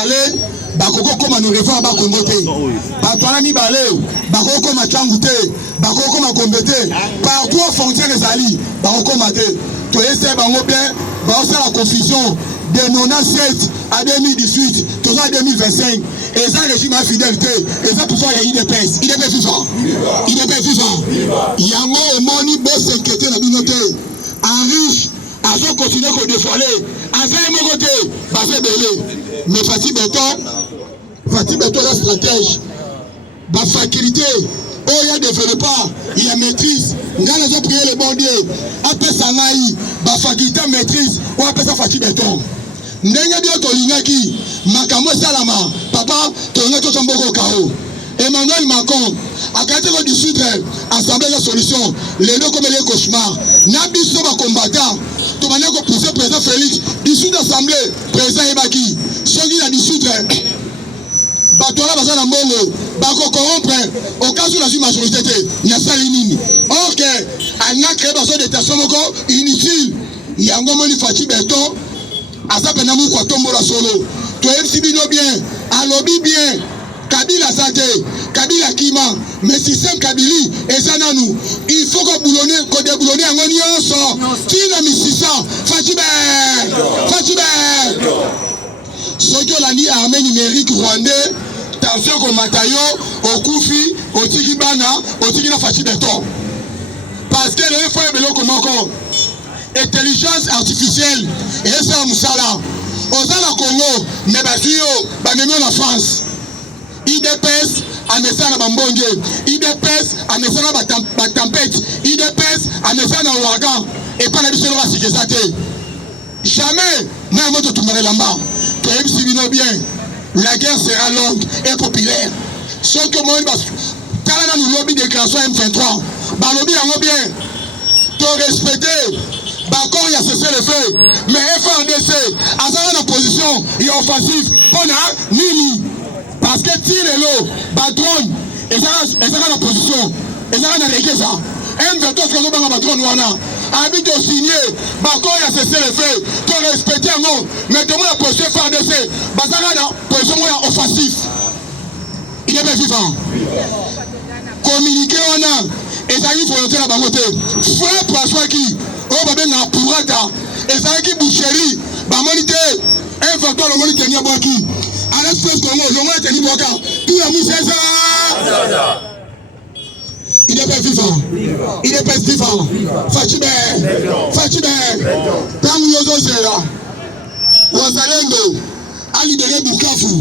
Allez, bakoko koma no réforme ba Congo te. Batwana mi balé, bakoko koma changoute, bakoko koma kombete. Partout en fonction des alliés, bakoko mate. To essayer bango bien, ba osa la confusion de 97 à 2018, tout ça 2025. Et ça régime à fidélité, et ça pour faire il est pèse, il est pèse vivant. Il est pèse vivant. Yango et moni bo s'inquiéter la communauté. En riche, à son continuer qu'on défoile, à faire mon côté, bah c'est belé. Mais Fatih Beton la stratège, la faculté, oh il y a développeur, il y a maîtrise, nous avons prié le bon Dieu, après ça naï, la faculté maîtrise, ou après ça Fatih Beton. Nous avons dit Makamo Salama, papa, tu as tout un chaos. Emmanuel Macron, à 4 du Sud, Assemblée de la solution, les deux comme les cauchemars, Nabiso va combattre. Tu vas dire que le président Félix, du Sud Assemblée, président Ebaki, ceux qui ont dissoudre, Batola Bazan Ambongo, Bako corrompre, au cas où la majorité, il y a ça l'inini. Or que, elle n'a créé besoin de Tassomoko inutile. Il y a un moment de Fatih Beton, à sa peine pour tomber la solo. Tu es Sibino bien, à lobby bien. Kabila Sate, Kabila Kima, mais système Kabili, et ça nous. Il faut que boulonner, qu'on déboulonne un oignon sort. Qui n'a mis 600? Fatibé! Ce que la ligne armée numérique rwandais, tension comme Matayo, au Koufi, au Tikibana, au Tikina Fatibeton. Parce que les fois est comme encore. Intelligence artificielle, et ça, Moussala. Aux Ala Congo, mais Basio, Banemio la France. IDPS amesana bambonge, IDPS amesana batempête, IDPS amesana ouragan et pas la bichon à sécurité. Jamais, même moi tu m'aurais là-bas. Tu es bien bien. La guerre sera longue et populaire. Ce que moi, quand on a le lobby de création M23, bah lobby en bien. Tu respecter. Bah quand il y a cessé le feu, mais FRDC, à sa position, il est offensif. On a Nini. Parce que tire l'eau, drone, et ça a la position, et ça a la règle ça. M23 ce qu'on a la drone wana. Habite au signé, Bako il a cessé le feu, tu respectes un mot, mais tu la position FARDC, ça a la position offensif. Il est bien vivant. Communiquer on a, et ça y est volonté la bangote. Frère François qui, on va bien dans Pourata, et ça y est qui boucherie, monité, M23 le monité n'y a pas qui. À l'espèce Congo, le monde est libre, tout le monde c'est ça. Il est pas vivant. Il est pas vivant. Fatibé. Tant que c'est là. Wazalendo a libéré Bukavu.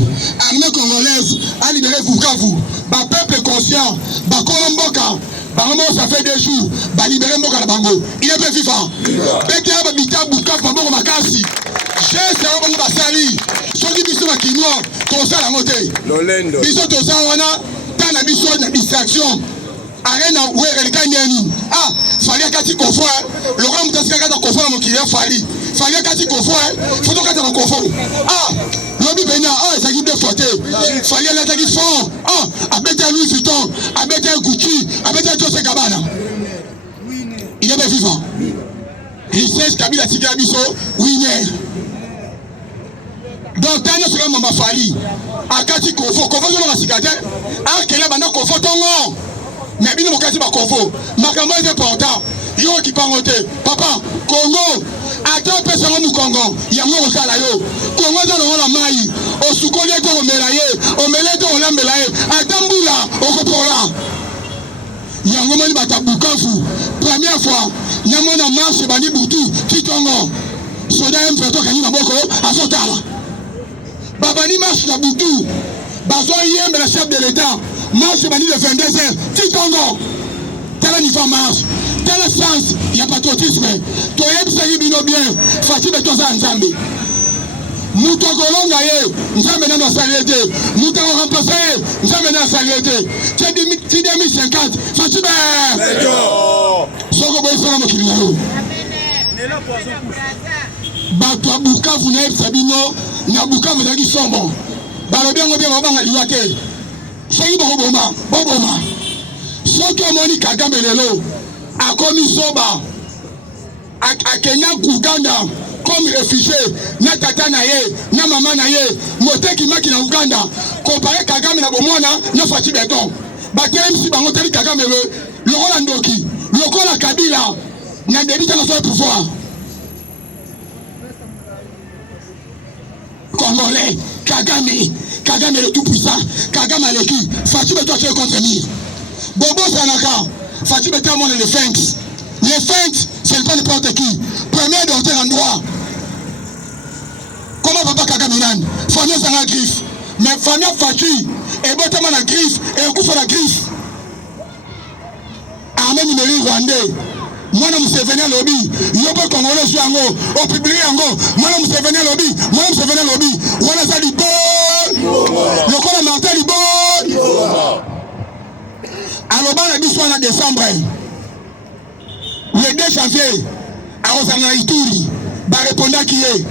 Armée congolaise a libéré Bukavu. Ba peuple conscient. Ba Kolomboka. Bango ça fait 2 jours. Ba libéré Mboka Bango. Il est pas vivant. Beke a babita Bukavu Bango Makasi. J'ai un bon basali. Ceux qui disent que nous avons la montée. Ils ont tous ça, on a tant d'ambition de distraction. Arena où est le Kanyani. Ah, fallait qu'à t'y confort. Laurent Moutassi a confort mon client Fali. Fallait qu'à t'y confort. Faut donc qu'à confort. Ah, l'homme Bena, ah, ça qui est flatté. Fallait la tagi fort. Ah, avec un Louis Vuitton, avec un Gucci, avec un José Gabbana. Il est bien vivant. Richesse Kabila Tigabiso, winner. Donc, Tania sera Mama Fali. Akati Kofo, Kofo de la cigare. Arkele Bana Kofo Tongo. Mais bien, mon cas, c'est pas Kofo. Makamo est important. Yo qui parle. Papa, Congo. Attends, personne au Congo. Il y a mon cas là. Congo dans la maille. Au Soukoli, au Melaye. Au Melaye, au Lambelaye. À Tamboula, au Kopola. Il y a un moment où tu Bukavu. Première fois, il y a un moment où marche Bani Boutou. Titongo. Soda M23 Kanina Boko. À Sotala. Babani marche na Boutou. Bazo Yem, le chef de l'État. Marche Bani le 22h. Titongo. Tel niveau marche. Tel sens. Il y a patriotisme. Toyeb Sagibino bien. Fatih Beton Nzambe. Mouto Kolonga ye. Nzambe na saliété. Mouto remplacé. Nzambe na saliété. C'est 2050. Fatih Beton. Soko boy sana mokilio. Bato ya Bukavu na Sabino na Bukavu na Kisombo balobi yango bien babanga liwate soki boboma soki omoni Kagame lelo akomi soba akenya Uganda comme réfugié, na tata na ye, na maman na ye, moteki maki na Uganda, comparé Kagame na bomona, na Fachi Beton. Batem si bango teli Kagame le Roland Ndoki, le Kola Kabila, na débita na son pouvoir. Congolais, Kagame le tout puissant, Kagame a l'équipe, Fachi Beton tu es contre lui. Bobo Sanaka, Fachi Beton mon les feintes. Les feintes, c'est pas n'importe qui. Premier docteur en droit. Comment papa Kagame nan? Famille c'est la griffe. Mais famille Fachi, et botement la griffe, et coup sur la griffe. Armée numéro rwandais. Moi je me suis venu à lobby. Yobo Congolais sur Ango. Au public Ango. Moi je me suis venu à lobby. Moi je me suis venu à lobby. Voilà ça du bon. Le corps Martin du bon. Alors bah la bisou en décembre. Le 2 janvier, à Osana Ituri, bah répondant qui est.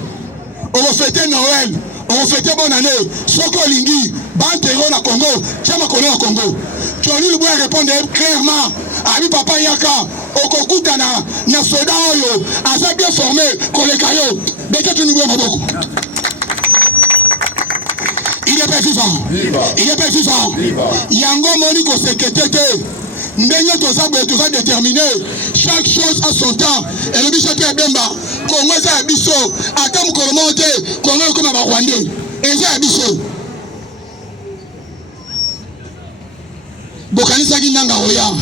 On va fêter Noël, on va fêter bonne année. Soko Lingi, bah enterré au Congo, tiens ma connaît au Congo. Tu as dit le bois répondre clairement. Ami papa Yaka, Okokutana, na soda oyo, asa bien formé, kolekayo, beke tu niveau maboko. Il est pas vivant. Il est pas vivant. Yango Monico Seketete. Ndenye toza déterminé. Chaque chose a son temps. Et le bichot est bemba. Congo za biso. Atam kolomonte. Congo comme ba Rwandais. Et za biso. Bokanisa ki nanga oya.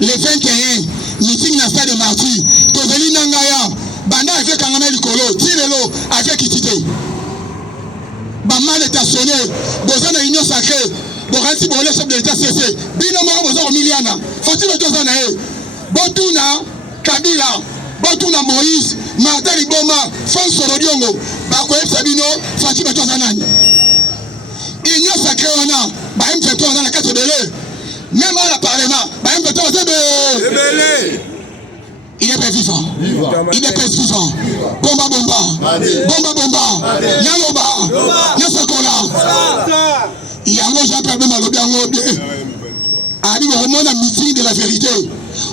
Le 21 meeting na stade Marty. Toveli nanga ya. Banda avec Kangame likolo. Tirelo avec kitite. Bamal est stationné. Boza na union sacrée. Bokansi bolé chef de l'état CC. Bino moko boza miliana. Fatima toza na e. Botuna Kabila. Botuna Moïse. Martin Liboma. François Rodiongo. Bako Sabino. Fatima toza nani. Union sacrée wana. Ba M23 wana na kati belé. Même à la parlement. Ba M23 belé. Il est pas vivant. Il est pas vivant. Bomba. Nyaloba. Nyasakola. Il y a un gens qui ont mal au bien. Abi on meeting de la vérité.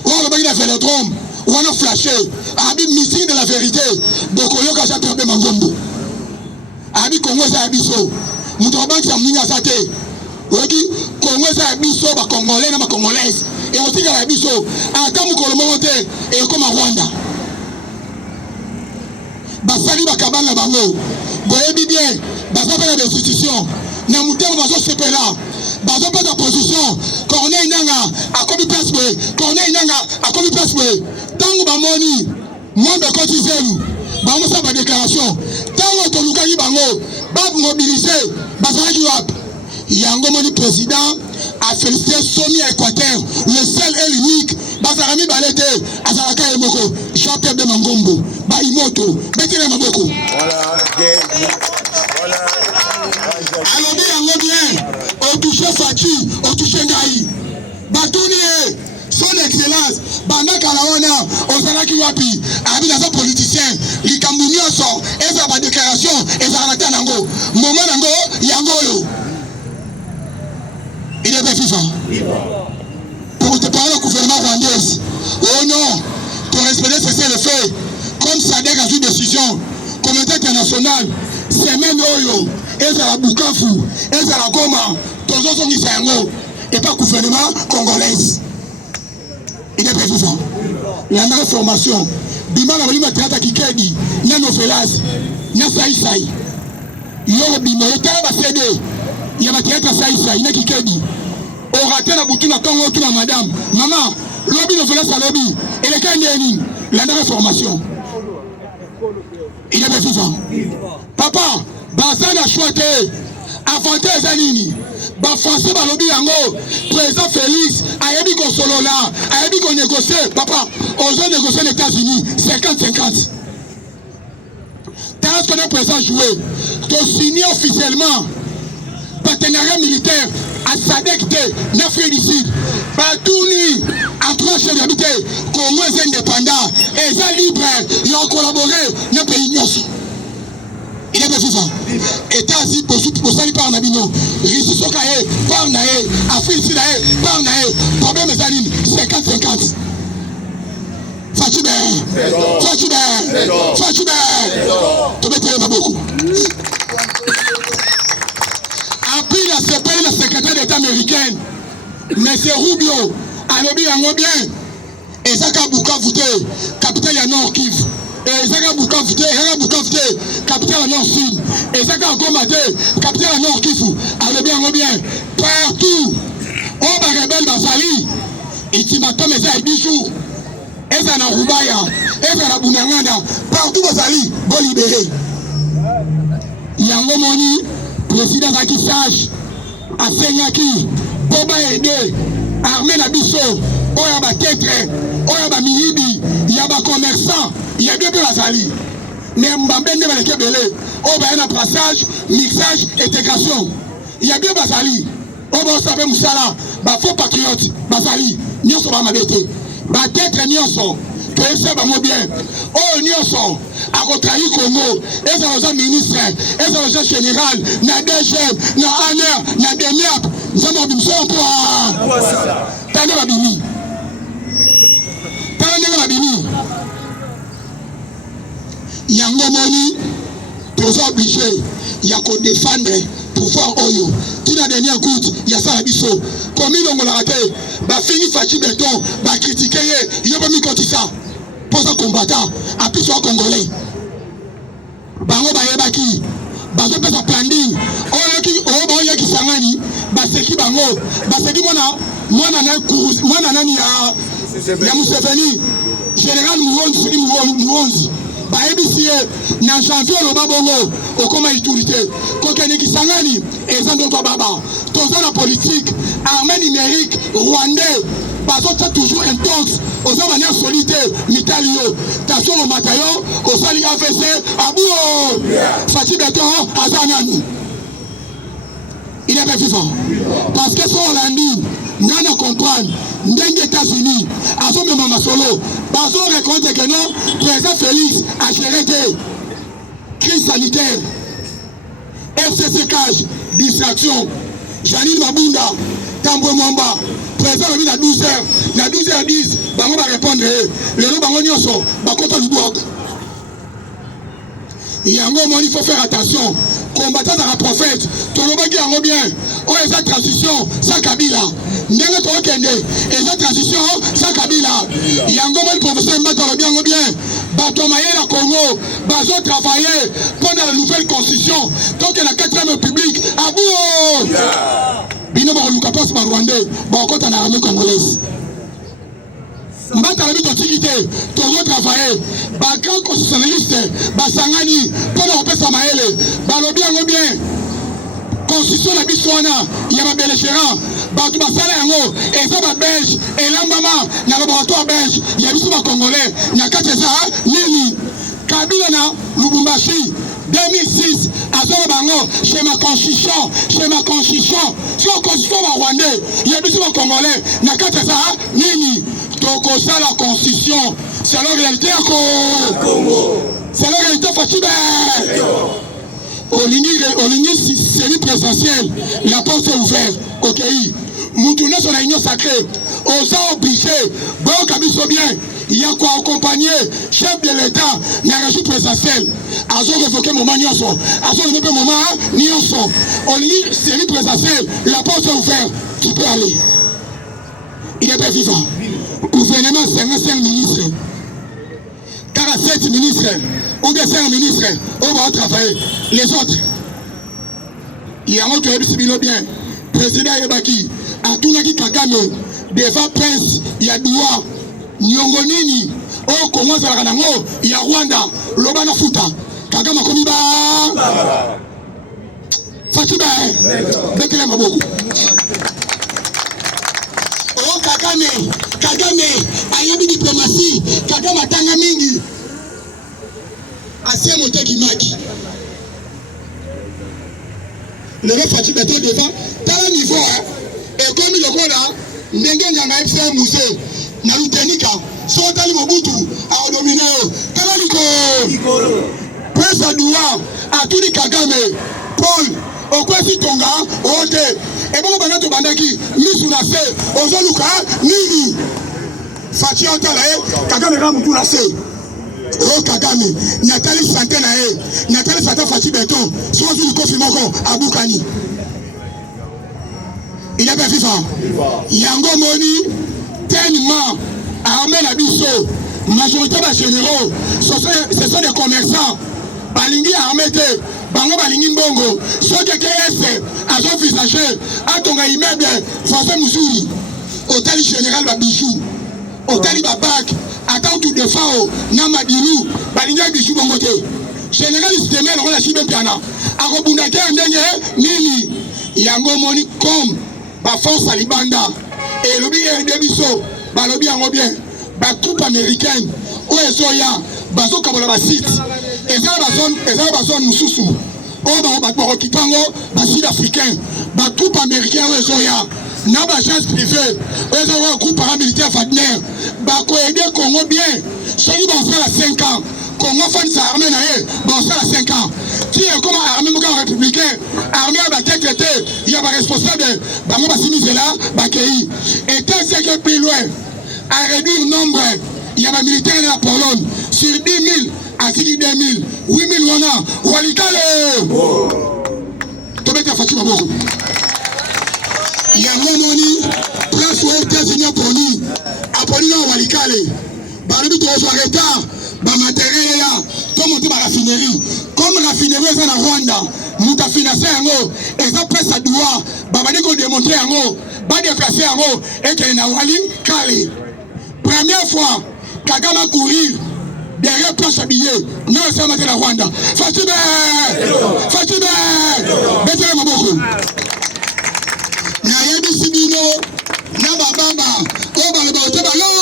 On a fait le trompe. On a flashé. Abi meeting de la vérité. Donc on a déjà perdu Mangombo. Abi Congo ça abisso. Mutobank ça mninga sate. Oki Congo ça abisso ba Congolais na ba Congolaise. Et on dit à abisso. Ata mukolo monte et comme à Rwanda. Basali ba kabanga bango. Boyebi bien. Basali des institutions. Na mutema bazo sepela bazo pas de position Corneille Nanga a commis place Corneille Nanga a commis place tango ba moni moi be kotizelu ba mo sa ba déclaration tango to lukaki bango ba mobiliser bazaki wap yango moni président a félicité Somi Équateur le seul et l'unique bazarami balete azalaka emoko Jean-Pierre de Mangombo ba imoto betele maboko alobi yango bien otouché Fachi otouché ngai batuni son excellence banda kala wana ozalaki wapi abi naza politicien likambo nyonso eza ba déclaration ezalaka nango moment nango yango oyo il est vivant pour te parler au gouvernement rwandais oh non pour respecter cesser le fait comme SADC a pris décision communauté internationale semaine oyo ezala Bukavu ezala Goma tozozo ngisango et pas gouvernement congolais il est vivant la nouvelle formation bimana balima tata kikedi na novelas na saisai yo bimo etala ba CD ya ba tata saisai na kikedi o raté na butu na Congo tout na madame maman lobby novelas à lobby et les kandeni la nouvelle formation il est vivant papa bazana choité avanté ezalini ba français ba lobby yango président Félix ayebi ko solola ayebi ko négocier papa ozo négocier les États-Unis 50-50 tant que le président joué to signé officiellement partenariat militaire à SADC n'Afrique du Sud Batouni entre chez l'habité Congo est indépendant et ça libre ils ont collaboré dans pays nyonso il est vivant États-Unis pour ça il parle nabino Russie sokaye parle nae Afrique Sud nae parle nae problème est aline 50-50 Fachibe. Tobetele maboko. Après la CPI, la secrétaire d'État américaine, M. Rubio, alobi yango bien. Ezaka Bukavu te, capitale ya Nord Kivu. Ezaka Bukavu te, capitale ya Nord Sud. Ezaka Goma te, capitale ya Nord Kivu. Alobi yango bien. Partout, on va rebelle basali. Itimatom eza 10 jours. Eza na Rubaya, eza na Bunangana. Partout basali, bon libéré. Yango moni, président Zaki Sage, Asenyaki, Boba Ede, Armée na biso, Oya ba tetre, Oya ba mihibi, Yaba commerçant, Yaba basali. Nembambe ne baleke belé, Oba na brassage, mixage, intégration. Yaba basali. Oba osabe musala, ba faux patriote, basali, nyonso ba mabete. Ba tetre nyonso. Que ça va bien. Oh, Nyonso, à retrahi Congo, et ça va ministre, et ça va général, na DG, na ANER, na DEMIAP, nous avons dit ça pour. T'as la bini. Yango Moni, pour ça obligé, il y a qu'à défendre pouvoir Oyo. Qui n'a dernière goutte, il y a ça à biso. Comme il a raté, bah fini Fachi Béton, bah critiquer, il y a pas mis contre ça. Pour ça combattant, à plus soit congolais. Bango Bayebaki, Bazo Pesa Planning, Oya qui Sangani, Baseki Bango, Baseki Mwana Nani ya Museveni, Général Mouronzi. Ba EBCA na janvier lo babongo okoma autorité kokeni kisangani ezando to baba toza la politique armée numérique rwandais bazota toujours intense aux manières solide mitalio taso o matayo o sali AVC abuo Fachi Béton azanani il est vivant parce que son landing nana comprendre ndenge États-Unis azo même masolo bazo reconnaître que non président Félix a géré des crise sanitaire FCC cage distraction Janine Mabunda Tambwe Mwamba président le à 12h na 12h10 bango va répondre le bango nyonso bakota lubok yango il faut faire attention combattant dans la prophète tout le monde yango bien oh esa transition sans Kabila ndenge to kende esa transition sans Kabila yango le professeur Mbata bien bato mayela Congo bazo travailler pendant la nouvelle constitution donc la 4e république abou bino ba luka passe par Rwandais ba kota na armée congolaise Mbata la bito tikité to travailler ba grand constitutionnaliste ba sangani pendant pesa maele ba lobi yango bien constitution la biswana ya ba belégérant ba tu basala yango eza ba belge elambama na laboratoire belge ya biso ba congolais na kateza nini Kabila na Lubumbashi 2006 azolo bango chez ma constitution sur constitution ba rwandais ya biso ba congolais na kateza nini toko ça la constitution c'est la réalité à Congo c'est la réalité Fachi Béton Oligny série présidentielle, la porte est ouverte. Ok, Moutouna sur la union sacrée, on a obligé, bon Kabiso bien, il y a quoi accompagner, chef de l'État, la régie présidentielle, à zo révoquer moment nyonso, à zo révoquer moment nyonso. Oligny série présidentielle, la porte est ouverte, tu peux aller. Il est bien vivant. Gouvernement 55 ministres. 47 ministres ou bien 5 ministres, on va travailler. Les autres, il y a un autre qui bien. Président Yebaki, à tout le Kagame, devant Prince, il y a Doua, Nyongonini, au commence à la il y a Rwanda, Lobana Futa, Kagame Komiba, Fachi Béton, Bekele Maboko. Oh Kagame, ayebi diplomatie, Kagame atanga mingi. Assez monté qui maki. Le Fachi Béton devant, t'as le niveau, et comme il y a là, ndenge nganga FCM musée, na lutenika, so tali Mobutu, a dominé, t'as le Prince Adoua, a tout dit Kagame, Paul, Okwesi Tonga, Ote, et bon banato bandaki, Misuna se, Ozoluka, Nini. Fachi otala Kagame ra mutu na se. Oh Kagame, Nathalie santé na Nathalie santé Fachi Beton, soit du kofi moko abukani. Il a pas FIFA. Yango moni tellement armé la biso. Majorité des généraux, ce sont des commerçants. Balingi armé te, bango balingi mbongo. Ceux qui KS, à son visager, à ton immeuble, François Moussouri, hôtel général Babijou, hôtel Babak, attends tout de fao, Namadilou, balingi Bijou bongote. Général Istemel, on a chibé piana. A Robundake, Nini, Yango moni comme, ba force à Libanda, et le billet de biso, ba lobby en bien. Ba troupe américaine o ezoya bazo kabola ba site ezala ba zone mususu o ba kitango ba sud africain ba troupe américaine o ezoya na ba agence privée o ezoya groupe paramilitaire Wagner ba ko aider Congo bien soki ba fera 5 ans Congo fan sa armée na ba fera 5 ans ti e comme armée moka républicain armée ba tête il y a ba responsable ba mo ba simizela ba kei et tant c'est que plus loin à réduire le nombre, il y a des militaires de la Pologne, sur 10 000, à 10 000, 8 000 wana, Walikale! Tu mets ta fatigué, Maboko. Il y a un moni, place aux États-Unis à Pony, à Pony, Walikale. Barabi, tu as un retard, bah, matériel là, comme on dit, raffinerie. Comme raffinerie, c'est en Rwanda, nous avons financé un mot, et ça presse à doigt, bah, on va démontrer un mot, bah, déplacer un mot, et qu'il y a un Walikale. Première fois, Kagame a courir derrière planche à billets. Non, c'est un la Rwanda. Fatibé! Fatibé! Bête Maboko. Nayebi Sibino, Nabababa, Obalabate Ballon!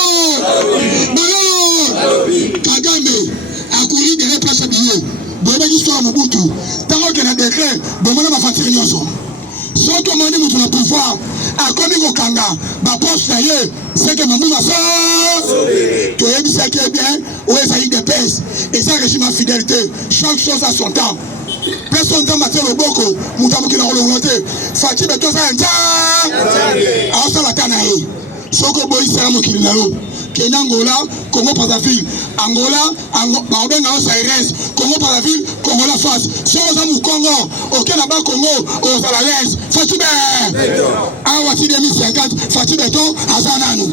Ballon! Kagame a couru derrière planche à billets. Bonne histoire Mobutu. Tant qu'il y a des décrets, bon, on va faire une chose. Sans que mon niveau de pouvoir, à comme il Kanga, ma poche d'ailleurs, c'est que Mamou va faire. Tu as dit ça qui est bien, où est-ce qu'il y a des pèses. Et ça, régime à fidélité, chaque chose à son temps. Personne n'a maté le boko, Moutamou qui l'a reloué. Fatih, mais tout ça, un temps. Alors ça, la tanaï. Soko boy, c'est un mot qui l'a eu. Kenya Angola, Congo Brazzaville, Angola, Baobenga Aires, Congo Brazzaville, Congo la face. Sans amour Congo, aucun là-bas Congo, aux Alalaises, Fatibé. Ah, voici 2050, Fatibé Ton, Azananou.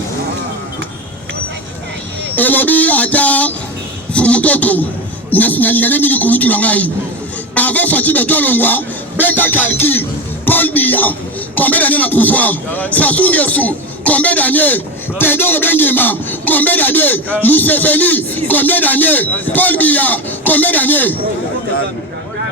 Et l'objet Ata Fumutoto, Nationalité Mili Koulitou Langaï. Avant Fatibé Ton Longwa, Beta Calcul, Paul Biya, combien d'années dans le pouvoir? Sassou Nguesso, combien d'années? Théodore Benguema, combien d'années? Museveni, combien d'années? Paul Biya, combien d'années?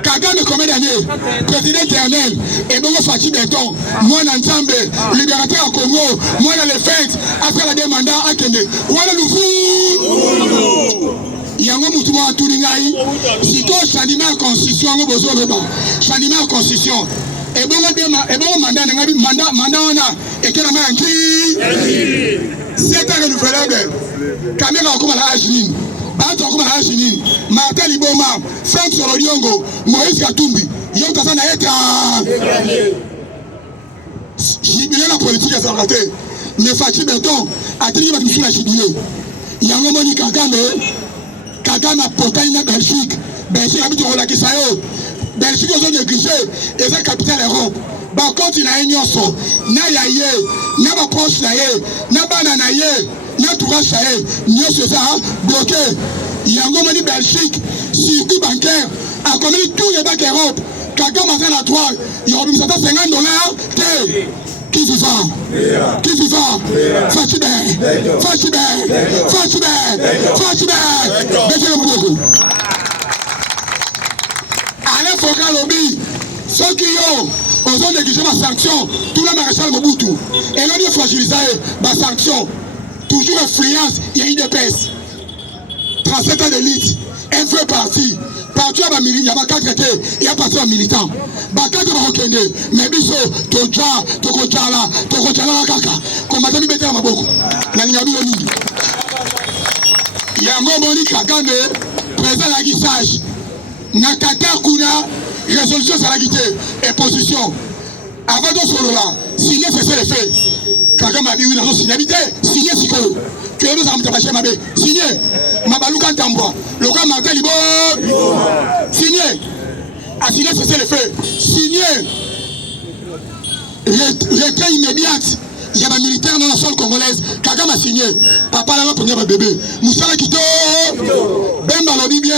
Kagame, combien d'années? Président éternel, et bon, Fatih Beton, moi Nzambe, libérateur au Congo, moi dans les fêtes, après la demande à Kende, voilà le fou! Yango Moutouma Touringaï, si toi, chanima la constitution, chanima la constitution. Et bon, mandat, et que la main qui c'est un renouvelable. Caméra comme à la Agine, Bato comme à la Agine, Martin Liboma, Franck Soroliongo, Moïse Katumbi, Yotazana Etra. Jubilé la politique à Zarate, mais Fatih Beton a tenu ma mission à jubilé. Yango Moni Kagame a porté une Belgique, Belgique habite au Lakisayo. Belgique aux zones négligées et sa capitale Europe. Par contre, il a un nyonso, na yaye, na ma proche naye, na banana ye, na tourage naye, nyonso ça bloqué. Yango mani Belgique, circuit bancaire, a commis tous les banques Europe. Kagame a fait la toile, il a remis $50. Qui vivant? Qui vivant? Fatibé, Fatibé, Fatibé, Fatibé. Mettez-le beaucoup. Alain Foka Lobby, ceux qui ont négligé ma sanction, tout le maréchal Mobutu. Et l'on est fragilisé, ma sanction. Toujours influence, il y a une épaisse. 37 ans d'élite, un vrai parti. Parti à ma militant, il y a 4 étés, il y a parti à militant. Bakate Marokende, mais biso, Tokochala, Kaka, combattant mi bete à ma boko. La ligne à Biloni. Il y a un moment Kagame, président la guissage. Nakata Kuna, résolution sur la guité et position. Avant de ce là, signer c'est le fait. Kagame a dit oui, non, signer, signer Siko. tu es dans un tabac mabe signé Mabalouka Tambwa le cas Martel Libo signé a signé cessez le feu signé retrait immédiat. Il y a des militaires dans la sol congolaise. Kagame a signé. Papa là pour un bébé. Moussala Kito. Ben Balobi bien.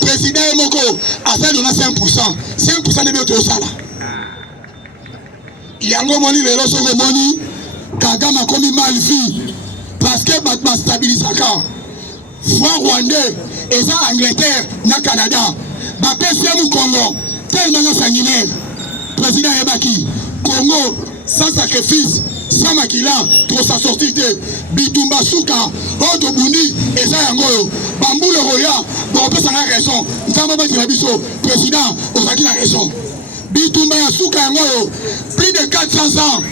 Président Moko a fait donner 5%. 5% de biotro sala. Yango moni le loso moni. Kagame a commis mal vie. Parce que Batman stabilise encore. Franc Rwandais et ça Angleterre na Canada. Bapé Siamou Congo. Tellement sanguinaire. Président Ebaki. Congo sans sacrifice. Sans makila, trop sa sortie de Bitumba Souka, Oto Bundi, et ça yango, Bambou le Roya, bon, peut s'en avoir raison. Nous avons pas dit la biso, président, on a dit la raison. Bitumba Souka yango, plus de 400 ans,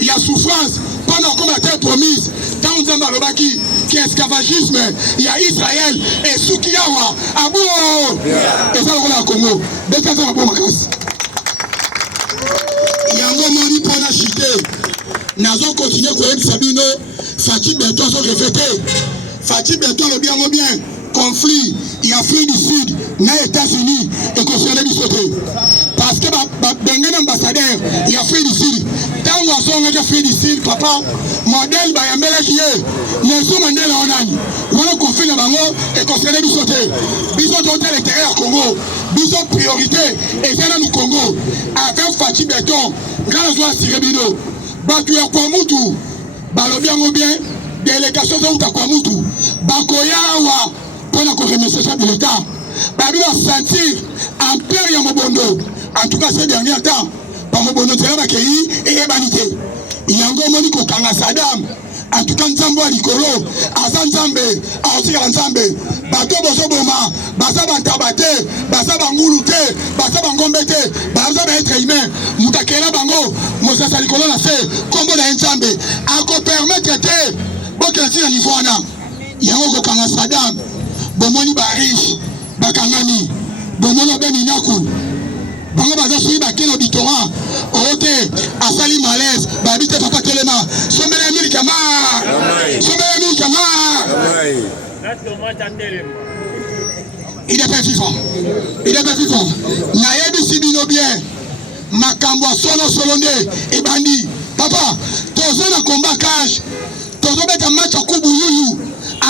il y a souffrance, pendant qu'on a terre promise, dans nous avons le baki, qui est esclavagisme, il y a Israël, et Soukiyawa, Abou, et ça on a au Congo, dès que ça va pour ma casse. Yango moni pour la chité. Nous allons continuer à courir Sabino, Fatih Berton sont reflétés. Fatih Berton le bien conflit, il y a Afrique du Sud, les États-Unis et concernés du sauté. Parce que Bengen ambassadeur, il y a Afrique du Sud. Tant qu'on a Afrique du Sud, papa, modèle Bayambela qui est, Nelson Mandela en Anne. Voilà conflit le bango et concernés du sauté. Bisous d'hôtel intérieur Congo, bisous priorité et c'est là nous Congo. Avec Fatih Berton, grâce à Sirebino. Batu ya kwa mutu balobi yango bien délégation za kwa mutu bakoyawa pona ko remercier de l'état babi va sentir en peur ya mobondo en tout cas ces derniers temps ba mobondo tela ba kei et banité yango moni ko kanga Saddam en tout cas nzambo likolo azan nzambe aotika nzambe bato bozo boma basa bantabate basa bangulu te basa bangombe te basa ba être humain mutakela bango mosasa likolo na se kombo na nzambe ako permettre te bokela tina niveau wana yango ko kanga Saddam bomoni ba riche bakangani bomoni be minaku bango baza sui bakeno bitoran ote asali malaise babite papa telema sombela mili kama sombela mili kama il est pas vivant nayebi sibino bien makambo solo solonde et bandi papa tozo na combat cage tozo beta match kubu yuyu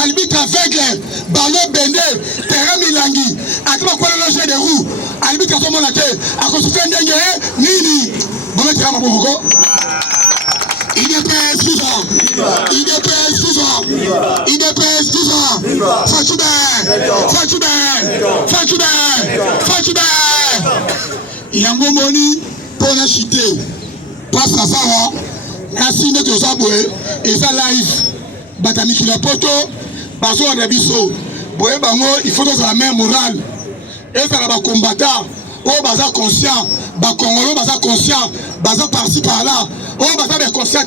arbitre aveugle ballon bende terrain milangi akiba kwa le jeu de roue arbitre tomo la te akosufia ndenge nini bono tira maboko il est pas souvent Fatube yango moni pona chité passe à ça nasi ne toza boye et ça live batamiki la poto baso na biso boye bango il faut dans la main morale et ça va combattre oh baza conscient ba congolais baza conscient baza par-ci par-là oh baza be conscient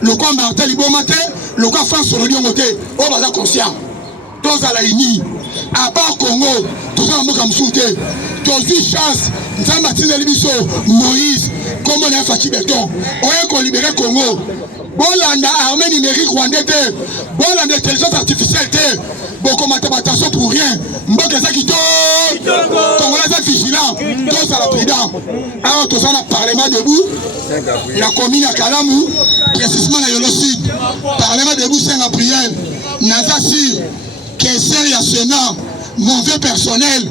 le quoi Martel Libomate le quoi France sur le lion côté oh baza conscient tous à la ini à part Congo tous ça mo comme souté tous chance nzamba tine biso Moïse comme on a Fatih Berton on a libéré Congo bolanda armée numérique rwandais bolanda intelligence artificielle beaucoup mathématicien pour rien mboka ça qui Congolais ça vigilant tous à la prudence alors tous ça la parlement debout la commune à Kalamu précisément la Yolo Sud parlement debout c'est la prière naza si que ya Sénat mon vieux personnel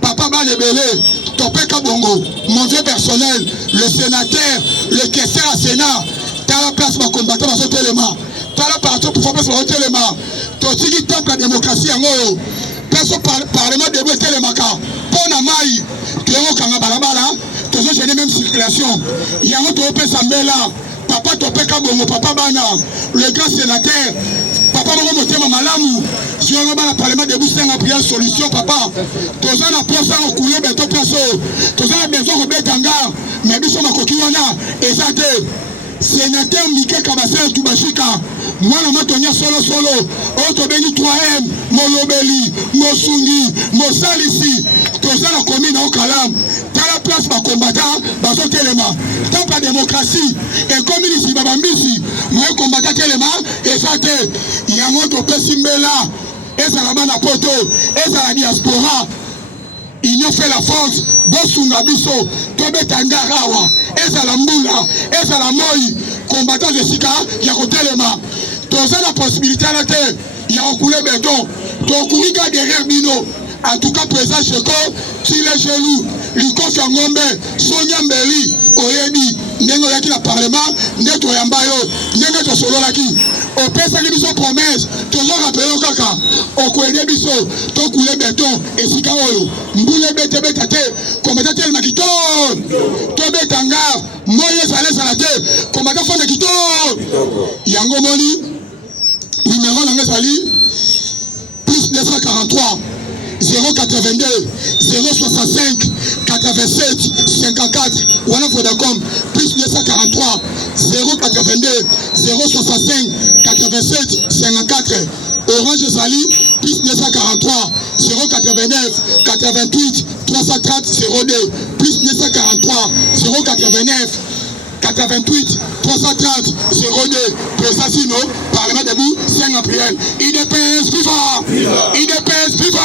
papa Balebele Topeka Bongo mon vieux personnel le sénateur le caissier à Sénat t'as la place ma combattant dans ce élément t'as la partout pour faire place dans ce élément tu dis tant que la démocratie en haut personne parlement debout élément car pour na mai tu es au Kanga Balabala tu as gêné même circulation il y a un autre open Sambela papa Topeka Bongo papa Bana le grand sénateur papa Bongo Motema Malamu si on va le parlement debout c'est une prière solution papa tous on a pensé au couler beto plaso tous on a besoin de Betanga mais biso makoki wana ezate sénateur Mike Kabasel Tubashika mwana matonya solo auto beni 3M Molobeli Mosungi Mosalisi tous on a commis dans Kalam tala place ba combattant bazo telema tant la démocratie et comme ici babambisi moi combattant telema et ça te yango to pesimbela et ça la bana poto et ça la diaspora ils ont fait la force bosunga biso tobeta ngarawa et ça la mbula et ça la moi combattant de sika ya ko telema to ça la possibilité la te ya couler béton to courir derrière bino. En tout cas, présent Cheko, s'il est chez nous, Liko Fangombe, Sonia Mbeli, Oyebi, Nengo Yaki la Parlement, Neto Yambayo, Nengo Solo Laki. Au Pesa qui biso promesse, toujours rappelé au Kaka, au Kouede biso, to coulé béton, et Sikaoyo, Mboule Bete Betate, Combattant Tel Makito, Tobe Tanga, Moye Salé Salate, Combattant Fone Kito, Yango Moni, numéro Nangesali, plus 243. 082 065 87 54 voilà Vodacom plus 243 082 065 87 54 Orange Sali plus 243 089 88 330 02 plus 243 089 88 330 02 Présasino Parlement debout 5 April IDPS viva IDPS viva